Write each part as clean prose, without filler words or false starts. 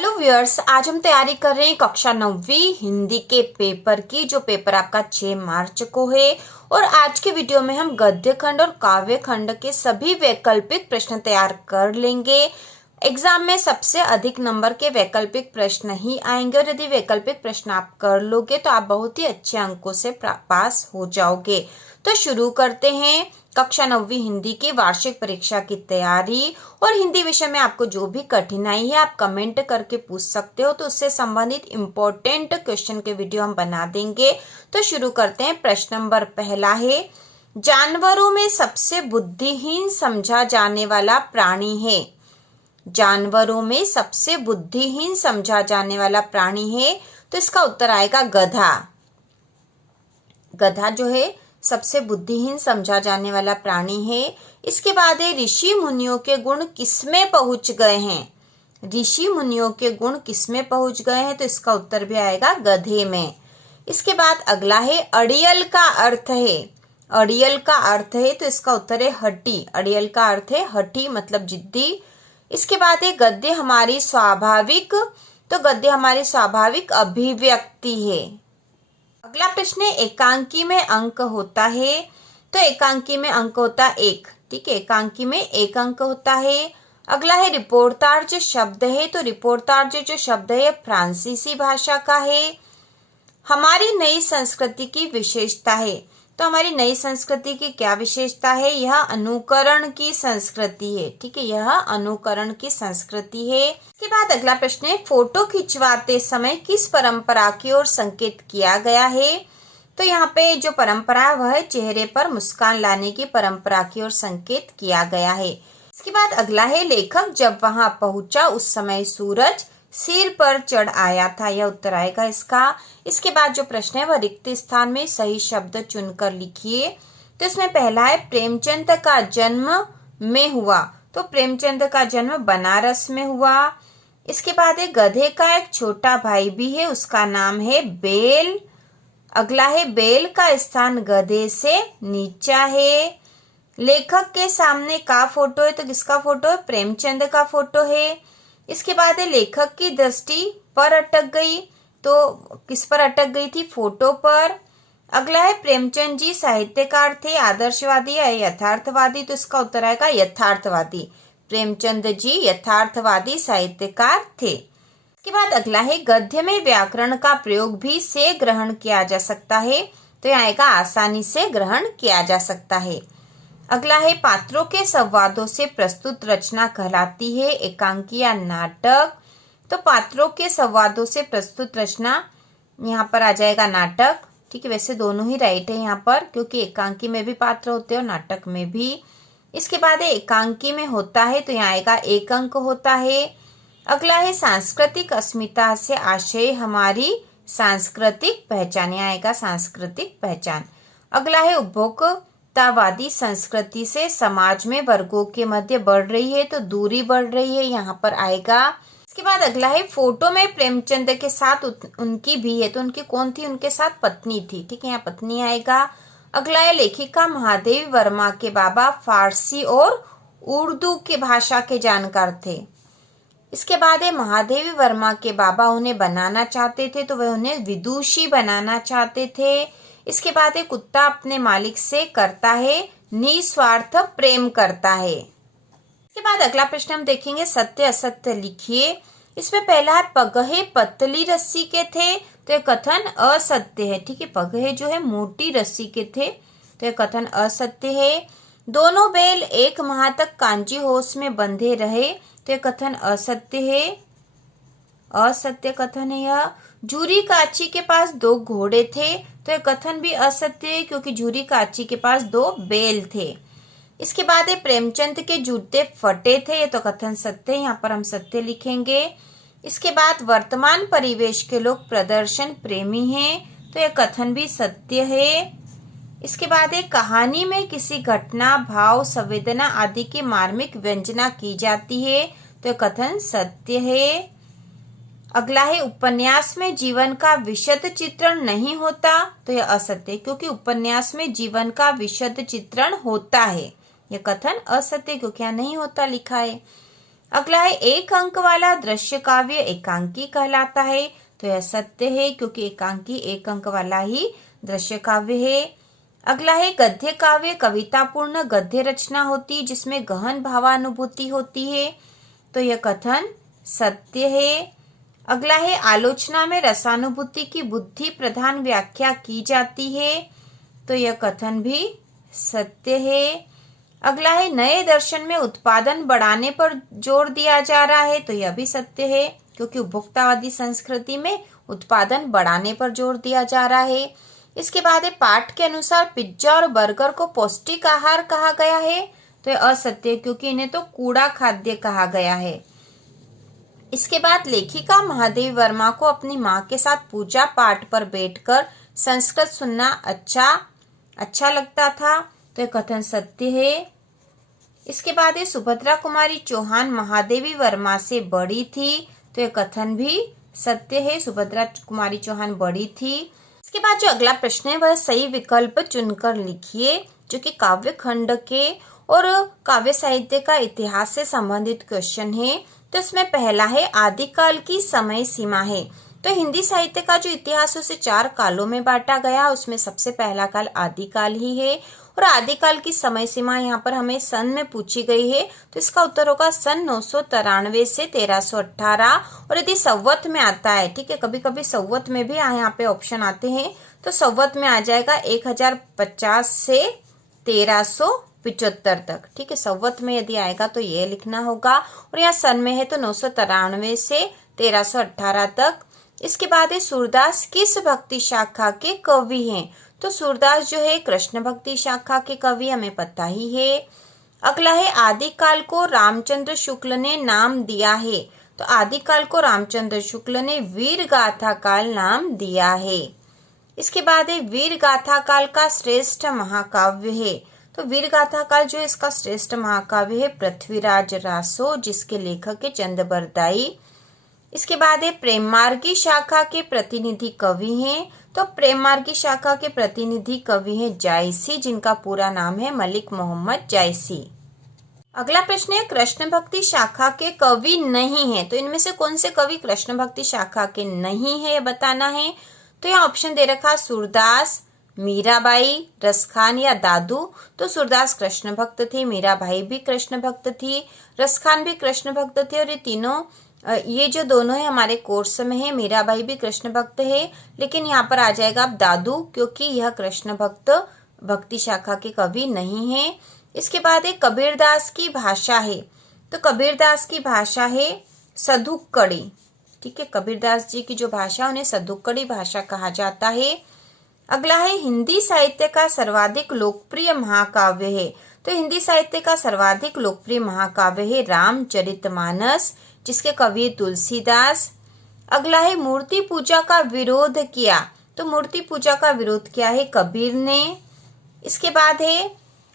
Hello viewers, आज हम तैयारी कर रहे हैं कक्षा 9वीं हिंदी के पेपर की, जो पेपर आपका 6 मार्च को है। और आज के वीडियो में हम गद्य खंड और काव्य खंड के सभी वैकल्पिक प्रश्न तैयार कर लेंगे। एग्जाम में सबसे अधिक नंबर के वैकल्पिक प्रश्न ही आएंगे और यदि वैकल्पिक प्रश्न आप कर लोगे तो आप बहुत ही अच्छे अंकों से पास हो जाओगे। तो शुरू करते हैं कक्षा 9वीं हिंदी की वार्षिक परीक्षा की तैयारी। और हिंदी विषय में आपको जो भी कठिनाई है आप कमेंट करके पूछ सकते हो, तो उससे संबंधित इम्पोर्टेंट क्वेश्चन के वीडियो हम बना देंगे। तो शुरू करते हैं। प्रश्न नंबर पहला है, जानवरों में सबसे बुद्धिहीन समझा जाने वाला प्राणी है। जानवरों में सबसे बुद्धिहीन समझा जाने वाला प्राणी है, तो इसका उत्तर आएगा गधा। गधा जो है सबसे बुद्धिहीन समझा जाने वाला प्राणी है। इसके बाद है, ऋषि मुनियों के गुण किसमें पहुंच गए हैं। ऋषि मुनियों के गुण किसमें पहुंच गए हैं, तो इसका उत्तर भी आएगा गधे में। इसके बाद अगला है, अड़ियल का अर्थ है। अड़ियल का अर्थ है, तो इसका उत्तर है हठी। अड़ियल का अर्थ है हठी, मतलब जिद्दी। इसके बाद है, गद्य हमारी स्वाभाविक, तो गद्य हमारी स्वाभाविक अभिव्यक्ति है। अगला प्रश्न है, एकांकी में अंक होता है, तो एकांकी में अंक होता है 1। ठीक है, एकांकी में 1 अंक होता है। अगला है, रिपोर्टार्ज शब्द है, तो रिपोर्टार्ज जो शब्द है फ्रांसीसी भाषा का है। हमारी नई संस्कृति की विशेषता है, तो हमारी नई संस्कृति की क्या विशेषता है, यह अनुकरण की संस्कृति है। ठीक है, यह अनुकरण की संस्कृति है। इसके बाद अगला प्रश्न है, फोटो खिंचवाते समय किस परंपरा की ओर संकेत किया गया है। तो यहाँ पे जो परंपरा है वह चेहरे पर मुस्कान लाने की परंपरा की ओर संकेत किया गया है। इसके बाद अगला है, लेखक जब वहां पहुंचा उस समय सूरज सिर पर चढ़ आया था, यह उत्तर आएगा इसका। इसके बाद जो प्रश्न है वह रिक्त स्थान में सही शब्द चुनकर लिखिए। तो इसमें पहला है, प्रेमचंद का जन्म में हुआ, तो प्रेमचंद का जन्म बनारस में हुआ। इसके बाद है, गधे का एक छोटा भाई भी है, उसका नाम है बेल। अगला है, बेल का स्थान गधे से नीचा है। लेखक के सामने का फोटो है, तो किसका फोटो है, प्रेमचंद का फोटो है। इसके बाद है, लेखक की दृष्टि पर अटक गई, तो किस पर अटक गई थी, फोटो पर। अगला है, प्रेमचंद जी साहित्यकार थे, आदर्शवादी या यथार्थवादी, तो इसका उत्तर आएगा यथार्थवादी। प्रेमचंद जी यथार्थवादी साहित्यकार थे। इसके बाद अगला है, गद्य में व्याकरण का प्रयोग भी से ग्रहण किया जा सकता है, तो यहाँ आएगा आसानी से ग्रहण किया जा सकता है। अगला है, पात्रों के संवादों से प्रस्तुत रचना कहलाती है एकांकी या नाटक। तो पात्रों के संवादों से प्रस्तुत रचना यहाँ पर आ जाएगा नाटक। ठीक है, वैसे दोनों ही राइट है यहाँ पर, क्योंकि एकांकी में भी पात्र होते हैं और नाटक में भी। इसके बाद है, एकांकी में होता है, तो यहाँ आएगा 1 अंक होता है। अगला है, सांस्कृतिक अस्मिता से आशय हमारी सांस्कृतिक पहचान, यहाँ आएगा सांस्कृतिक पहचान। अगला है, उपभोक्तावादी संस्कृति से समाज में वर्गों के मध्य बढ़ रही है, तो दूरी बढ़ रही है, यहाँ पर आएगा। इसके बाद अगला है, फोटो में प्रेमचंद के साथ उनकी भी है, तो उनकी कौन थी, उनके साथ पत्नी थी। ठीक है, यहाँ पत्नी आएगा। अगला है, लेखिका महादेवी वर्मा के बाबा फारसी और उर्दू के भाषा के जानकार थे। इसके बाद है, महादेवी वर्मा के बाबा उन्हें बनाना चाहते थे, तो वह उन्हें विदुषी बनाना चाहते थे। इसके बाद है, कुत्ता अपने मालिक से करता है निस्वार्थ प्रेम करता है। इसके बाद अगला प्रश्न हम देखेंगे, सत्य असत्य लिखिए। इसमें पहला है, पगहे पतली रस्सी के थे, तो यह कथन असत्य है। ठीक है, पगहे जो है मोटी रस्सी के थे, तो यह कथन असत्य है। दोनों बैल 1 माह तक कांजी होश में बंधे रहे, तो यह कथन असत्य है। असत्य कथन है यह। झूरी काची के पास 2 घोड़े थे, तो यह कथन भी असत्य है, क्योंकि झूरी काची के पास 2 बैल थे। इसके बाद है, प्रेमचंद के जूते फटे थे, ये तो कथन सत्य है, यहाँ पर हम सत्य लिखेंगे। इसके बाद, वर्तमान परिवेश के लोग प्रदर्शन प्रेमी हैं, तो यह कथन भी सत्य है। इसके बाद है, कहानी में किसी घटना भाव संवेदना आदि की मार्मिक व्यंजना की जाती है, तो यह कथन सत्य है। अगला है, उपन्यास में जीवन का विशद चित्रण नहीं होता, तो यह असत्य, क्योंकि उपन्यास में जीवन का विशद चित्रण होता है, यह कथन असत्य, क्योंकि यहाँ नहीं होता लिखा है। अगला है एक अंक वाला दृश्य काव्य एकांकी कहलाता है। तो यह सत्य है, क्योंकि एकांकी एक अंक वाला ही दृश्य काव्य है। अगला है गद्य काव्य कवितापूर्ण गद्य रचना होती जिसमें गहन भावानुभूति होती है। तो यह कथन सत्य है। अगला है आलोचना में रसानुभूति की बुद्धि प्रधान व्याख्या की जाती है। तो यह कथन भी सत्य है। अगला है नए दर्शन में उत्पादन बढ़ाने पर जोर दिया जा रहा है। तो यह भी सत्य है, क्योंकि उपभोक्तावादी संस्कृति में उत्पादन बढ़ाने पर जोर दिया जा रहा है। इसके बाद है पाठ के अनुसार पिज्जा और बर्गर को पौष्टिक आहार कहा गया है। तो यह असत्य, क्योंकि इन्हें तो कूड़ा खाद्य कहा गया है। इसके बाद लेखिका महादेवी वर्मा को अपनी माँ के साथ पूजा पाठ पर बैठकर संस्कृत सुनना अच्छा लगता था। तो यह कथन सत्य है। इसके बाद है सुभद्रा कुमारी चौहान महादेवी वर्मा से बड़ी थी। तो यह कथन भी सत्य है, सुभद्रा कुमारी चौहान बड़ी थी। इसके बाद जो अगला प्रश्न है वह सही विकल्प चुनकर लिखिए, जो कि काव्य खंड के और काव्य साहित्य का इतिहास से संबंधित क्वेश्चन है। तो इसमें पहला है आदिकाल की समय सीमा है। तो हिंदी साहित्य का जो इतिहास उसे 4 कालों में बांटा गया, उसमें सबसे पहला काल आदिकाल ही है। और आदिकाल की समय सीमा यहाँ पर हमें सन में पूछी गई है, तो इसका उत्तर होगा सन 993 से 1318। और यदि संवत में आता है, ठीक है, कभी कभी संवत में भी यहाँ पे ऑप्शन आते हैं, तो संवत में आ जाएगा 1050 से 1375 तक। ठीक है, संवत में यदि आएगा तो ये लिखना होगा। और यहाँ सन में है तो 993 से 1318 तक। इसके बाद है सूरदास किस भक्ति शाखा के कवि हैं। तो सूरदास जो है कृष्ण भक्ति शाखा के कवि, हमें पता ही है। अगला है आदिकाल को रामचंद्र शुक्ल ने नाम दिया है। तो आदिकाल को रामचंद्र शुक्ल ने वीर गाथा काल नाम दिया है। इसके बाद है वीर गाथा काल का श्रेष्ठ महाकाव्य है। तो वीर गाथा काल जो है इसका श्रेष्ठ महाकाव्य है पृथ्वीराज रासो, जिसके लेखक है चंद बरदाई। इसके बाद है प्रेम मार्गी शाखा के प्रतिनिधि कवि हैं। तो प्रेम मार्गी शाखा के प्रतिनिधि कवि हैं जायसी, जिनका पूरा नाम है मलिक मोहम्मद जायसी। अगला प्रश्न है कृष्ण भक्ति शाखा के कवि नहीं है। तो इनमें से कौन से कवि कृष्ण भक्ति शाखा के नहीं है बताना है। तो यहाँ ऑप्शन दे रखा सूरदास, मीराबाई, रसखान या दादू। तो सूरदास कृष्ण भक्त थे, मीराबाई भी कृष्ण भक्त थी, रसखान भी कृष्ण भक्त थे। और ये जो दोनों है हमारे कोर्स में है। मीराबाई भी कृष्ण भक्त है, लेकिन यहाँ पर आ जाएगा अब दादू, क्योंकि यह कृष्ण भक्ति शाखा के कवि नहीं है। इसके बाद है कबीरदास की भाषा है। तो कबीरदास की भाषा है सधुक्कड़ी। ठीक है, कबीरदास जी की जो भाषा उन्हें सधुक्कड़ी भाषा कहा जाता है। अगला है हिंदी साहित्य का सर्वाधिक लोकप्रिय महाकाव्य है। तो हिंदी साहित्य का सर्वाधिक लोकप्रिय महाकाव्य है रामचरितमानस, जिसके कवि तुलसीदास। अगला है मूर्ति पूजा का विरोध किया। तो मूर्ति पूजा का विरोध किया है कबीर ने। इसके बाद है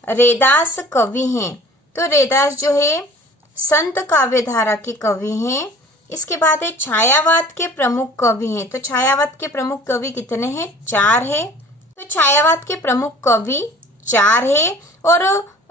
रैदास कवि हैं। तो रैदास जो है संत काव्यधारा के कवि हैं। इसके बाद है छायावाद के प्रमुख कवि हैं। तो छायावाद के प्रमुख कवि कितने हैं? 4 है। तो छायावाद के प्रमुख कवि 4 है। और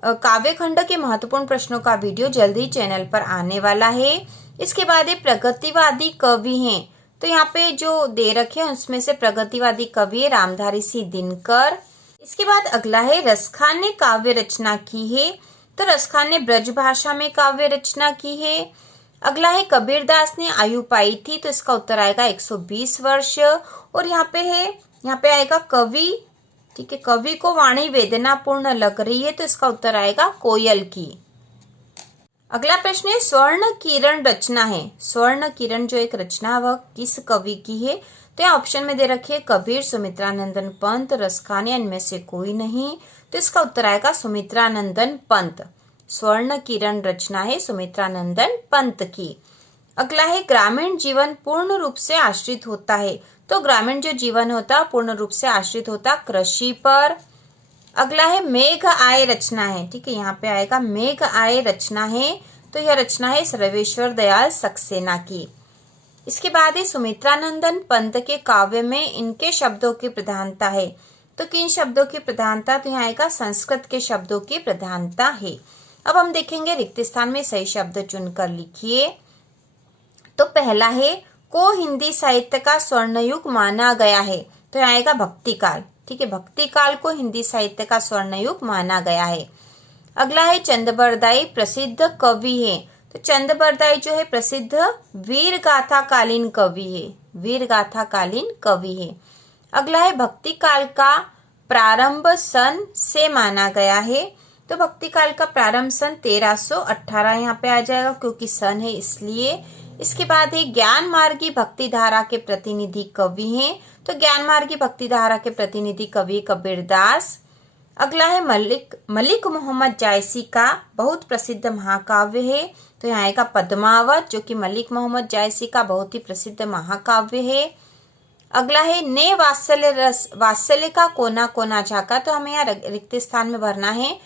काव्य खंड के महत्वपूर्ण प्रश्नों का वीडियो जल्दी चैनल पर आने वाला है। इसके बाद है प्रगतिवादी कवि हैं। तो यहाँ पे जो दे रखे हैं उसमें से प्रगतिवादी कवि है रामधारी सिंह दिनकर। इसके बाद अगला है रसखान ने काव्य रचना की है। तो रसखान ने ब्रज भाषा में काव्य रचना की है। अगला है कबीरदास ने आयु पाई थी। तो इसका उत्तर आएगा 120 वर्ष। और यहाँ पे आएगा कवि। ठीक है, कवि को वाणी वेदनापूर्ण लग रही है। तो इसका उत्तर आएगा कोयल की। अगला प्रश्न है स्वर्ण किरण रचना है। स्वर्ण किरण जो एक रचना वह किस कवि की है। तो यहाँ ऑप्शन में दे रखिए कबीर, सुमित्रानंदन पंत, रसखान या इनमें से कोई नहीं। तो इसका उत्तर आएगा सुमित्रानंदन पंत। स्वर्ण किरण रचना है सुमित्रानंदन पंत की। अगला है ग्रामीण जीवन पूर्ण रूप से आश्रित होता है। तो ग्रामीण जो जीवन होता पूर्ण रूप से आश्रित होता कृषि पर। अगला है मेघ आय रचना है। ठीक है, यहाँ पे आएगा मेघ आय रचना है। तो यह रचना है सर्वेश्वर दयाल सक्सेना की। इसके बाद है सुमित्रानंदन पंत के काव्य में इनके शब्दों की प्रधानता है। तो किन शब्दों की प्रधानता? तो यहाँ आएगा संस्कृत के शब्दों की प्रधानता है। अब हम देखेंगे रिक्त स्थान में सही शब्द चुनकर लिखिए। तो पहला है को हिंदी साहित्य का स्वर्ण युग माना गया है, तो यहाँ आएगा भक्ति काल। ठीक है, भक्ति काल को हिंदी साहित्य का स्वर्ण युग माना गया है। अगला है चंद बरदाई प्रसिद्ध कवि है, तो चंद बरदाई जो है प्रसिद्ध वीर गाथा कालीन कवि है, वीर गाथा कालीन कवि है। अगला है भक्ति काल का प्रारंभ सन से माना गया है, तो भक्ति काल का प्रारंभ सन 1318 यहाँ पे आ जाएगा क्योंकि सन है इसलिए। इसके बाद है ज्ञान मार्गी भक्ति धारा के प्रतिनिधि कवि हैं, तो ज्ञान मार्गी भक्ति धारा के प्रतिनिधि कवि कबीरदास। अगला है मलिक मोहम्मद जायसी का बहुत प्रसिद्ध महाकाव्य है, तो यहाँ आएगा पद्मावत, जो कि मलिक मोहम्मद जायसी का बहुत ही प्रसिद्ध महाकाव्य है। अगला है ने वात्सल्य का कोना कोना झाका, तो हमें यहाँ रिक्त स्थान में भरना है,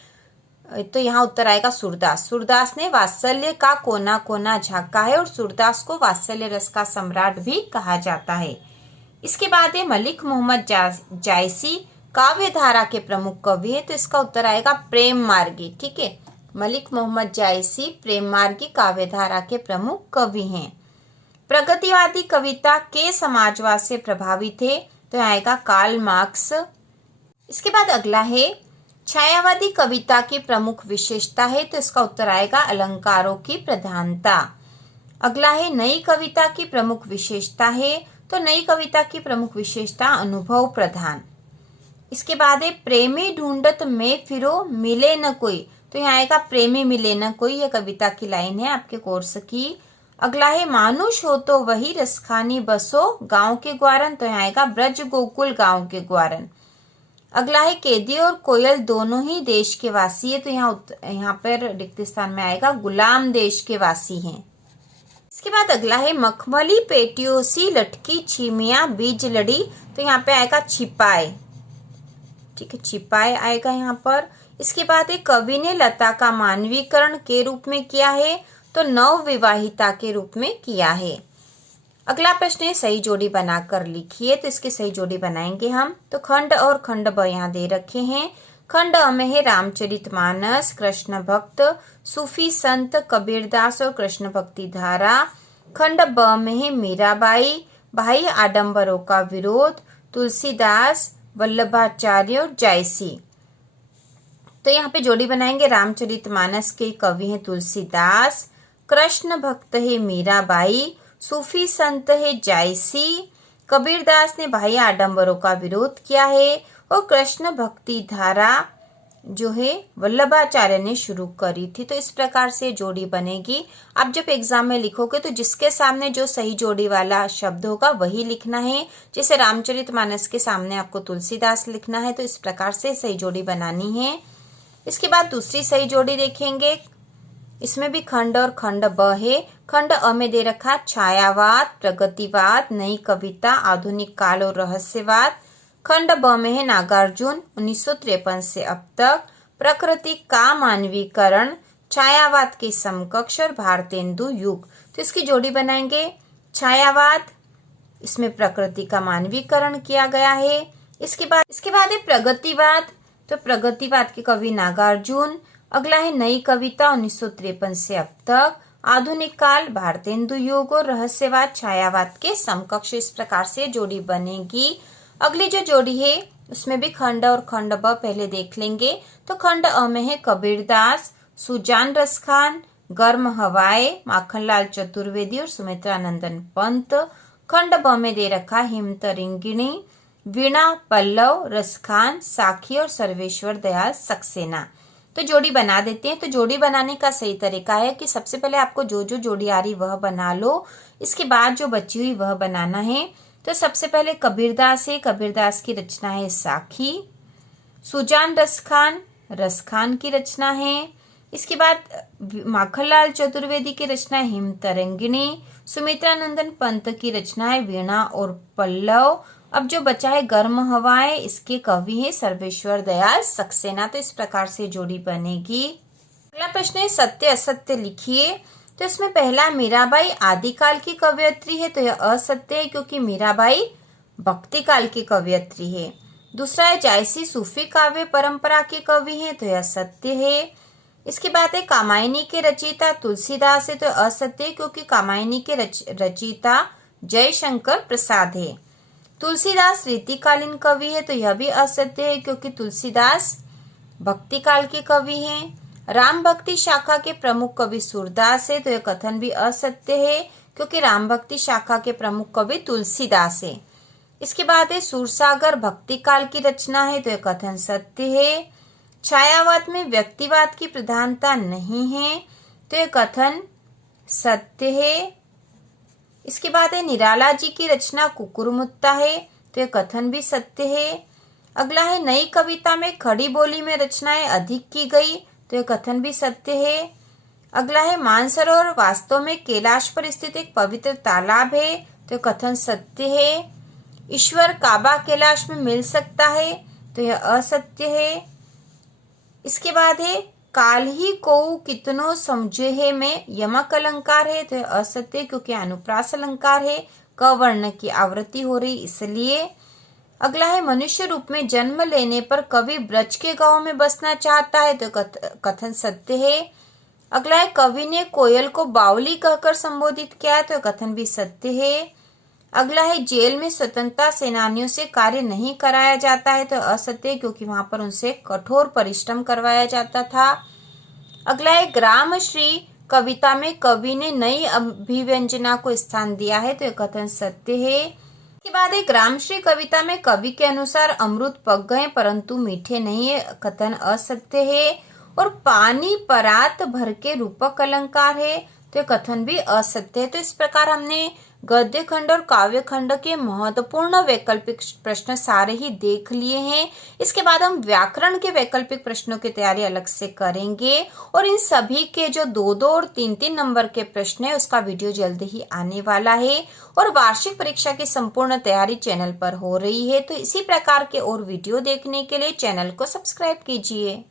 तो यहाँ उत्तर आएगा सूरदास। सूरदास ने वात्सल्य का कोना कोना झाका है, और सूरदास को वात्सल्य रस का सम्राट भी कहा जाता है। इसके बाद है मलिक मोहम्मद जायसी काव्य धारा के प्रमुख कवि है, तो इसका उत्तर आएगा प्रेम मार्गी। ठीक है, मलिक मोहम्मद जायसी प्रेम मार्गी काव्य धारा के प्रमुख कवि हैं। प्रगतिवादी कविता के समाजवाद से प्रभावित है, तो आएगा कार्ल मार्क्स। इसके बाद अगला है छायावादी कविता की प्रमुख विशेषता है, तो इसका उत्तर आएगा अलंकारों की प्रधानता। अगला है नई कविता की प्रमुख विशेषता है, तो नई कविता की प्रमुख विशेषता अनुभव प्रधान। इसके बाद है प्रेमी ढूंढत में फिरो मिले न कोई, तो यहाँ आएगा प्रेमी मिले न कोई, यह कविता की लाइन है आपके कोर्स की। अगला है मानुष हो तो वही रसखानी बसो गांव के ग्वारन, तो यहाँ आएगा ब्रज गोकुल गांव के ग्वारन। अगला है केदी और कोयल दोनों ही देश के वासी है, तो यहाँ पर रिक्त स्थान में आएगा गुलाम देश के वासी हैं। इसके बाद अगला है मखमली पेटियों सी लटकी छिमिया बीज लड़ी, तो यहाँ पे आएगा छिपाए। ठीक है, छिपाए आएगा यहाँ पर। इसके बाद है कवि ने लता का मानवीकरण के रूप में किया है, तो नव विवाहिता के रूप में किया है। अगला प्रश्न है सही जोड़ी बनाकर लिखिए, तो इसकी सही जोड़ी बनाएंगे हम। तो खंड और खंड ब यहाँ दे रखे हैं। खंड अ में है रामचरितमानस, कृष्ण भक्त, सूफी संत कबीरदास और कृष्ण भक्ति धारा। खंड ब में है मीराबाई, भाई आडंबरों का विरोध, तुलसीदास, वल्लभाचार्य और जायसी। तो यहाँ पे जोड़ी बनाएंगे, रामचरितमानस के कवि हैं तुलसीदास, कृष्ण भक्त है मीराबाई, सूफी संत है जायसी, कबीरदास ने भाई आडंबरों का विरोध किया है, और कृष्ण भक्ति धारा जो है वल्लभाचार्य ने शुरू करी थी। तो इस प्रकार से जोड़ी बनेगी। आप जब एग्जाम में लिखोगे तो जिसके सामने जो सही जोड़ी वाला शब्द होगा वही लिखना है। जैसे रामचरितमानस के सामने आपको तुलसीदास लिखना है, तो इस प्रकार से सही जोड़ी बनानी है। इसके बाद दूसरी सही जोड़ी देखेंगे, इसमें भी खंड और खंड ब है। खंड अ में दे रखा छायावाद, प्रगतिवाद, नई कविता, आधुनिक काल और रहस्यवाद। खंड ब में है नागार्जुन 1953 से अब तक, प्रकृति का मानवीकरण, छायावाद के समकक्ष और भारतेंदु युग। तो इसकी जोड़ी बनाएंगे, छायावाद, इसमें प्रकृति का मानवीकरण किया गया है। इसके बाद है प्रगतिवाद, तो प्रगतिवाद के कवि नागार्जुन। अगला है नई कविता 1953 से अब तक, आधुनिक काल, भारतेंदु युग और रहस्यवाद छायावाद के समकक्ष। इस प्रकार से जोड़ी बनेगी। अगली जो जोड़ी है उसमें भी खंड और खंड ब पहले देख लेंगे। तो खंड अ में है कबीरदास, सुजान रसखान, गर्म हवाएं, माखनलाल चतुर्वेदी और सुमित्रानंदन पंत। खंड ब में दे रखा हिमतरंगिणी, वीणा पल्लव, रसखान, साखी और सर्वेश्वर दयाल सक्सेना। तो जोड़ी बना देते हैं। तो जोड़ी बनाने का सही तरीका है कि सबसे पहले आपको जो जो जोड़ी आ रही वह बना लो, इसके बाद जो बची हुई वह बनाना है। तो सबसे पहले कबीरदास है, कबीरदास की रचना है साखी। सुजान रसखान, रसखान की रचना है। इसके बाद माखनलाल चतुर्वेदी की रचना है हिमतरंगिणी। सुमित्रानंदन पंत की रचना है वीणा और पल्लव। अब जो बचा है गर्म हवाएं, इसके कवि है सर्वेश्वर दयाल सक्सेना। तो इस प्रकार से जोड़ी बनेगी। अगला प्रश्न है सत्य असत्य लिखिए। तो इसमें पहला मीराबाई आदिकाल की कवयित्री है, तो यह असत्य है क्योंकि मीराबाई भक्ति काल की कवयित्री है। दूसरा है जायसी सूफी काव्य परंपरा के कवि है, तो यह सत्य है। इसके बाद है कामायनी के रचयिता तुलसीदास है, तो असत्य है क्योंकि कामायनी के रचयिता जयशंकर प्रसाद है। तुलसीदास रीतिकालीन कवि है, तो यह भी असत्य है क्योंकि तुलसीदास भक्ति काल के कवि हैं। राम भक्ति शाखा के प्रमुख कवि सूरदास है, तो यह कथन भी असत्य है क्योंकि राम भक्ति शाखा के प्रमुख कवि तुलसीदास है। इसके बाद है सूरसागर भक्ति काल की रचना है, तो यह कथन सत्य है। छायावाद में व्यक्तिवाद की प्रधानता नहीं है, तो यह कथन सत्य है। इसके बाद है निराला जी की रचना कुकुरमुत्ता है, तो यह कथन भी सत्य है। अगला है नई कविता में खड़ी बोली में रचनाएं अधिक की गई, तो यह कथन भी सत्य है। अगला है मानसरोवर वास्तव में कैलाश पर स्थित एक पवित्र तालाब है, तो यह कथन सत्य है। ईश्वर काबा कैलाश में मिल सकता है, तो यह असत्य है। इसके बाद है काल ही को कितनो समझे है में यमक अलंकार है, तो यह असत्य क्योंकि अनुप्रास अलंकार है, क वर्ण की आवृत्ति हो रही इसलिए। अगला है मनुष्य रूप में जन्म लेने पर कवि ब्रज के गांव में बसना चाहता है, तो कथन सत्य है। अगला है कवि ने कोयल को बावली कहकर संबोधित किया है, तो कथन भी सत्य है। अगला है जेल में स्वतंत्रता सेनानियों से कार्य नहीं कराया जाता है, तो असत्य क्योंकि वहां पर उनसे कठोर परिश्रम करवाया जाता था। अगला है ग्राम श्री कविता में कवि ने नई अभिव्यंजना को स्थान दिया है, तो यह कथन सत्य है। इसके बाद है ग्रामश्री कविता में कवि के अनुसार अमृत पक गए परंतु मीठे नहीं है, कथन असत्य है। और पानी परात भर के रूपक अलंकार है, तो कथन भी असत्य है। तो इस प्रकार हमने गद्य खंड और काव्य खंड के महत्वपूर्ण वैकल्पिक प्रश्न सारे ही देख लिए हैं। इसके बाद हम व्याकरण के वैकल्पिक प्रश्नों की तैयारी अलग से करेंगे और इन सभी के जो 2-2 और 3-3 नंबर के प्रश्न है उसका वीडियो जल्द ही आने वाला है। और वार्षिक परीक्षा की संपूर्ण तैयारी चैनल पर हो रही है, तो इसी प्रकार के और वीडियो देखने के लिए चैनल को सब्सक्राइब कीजिए।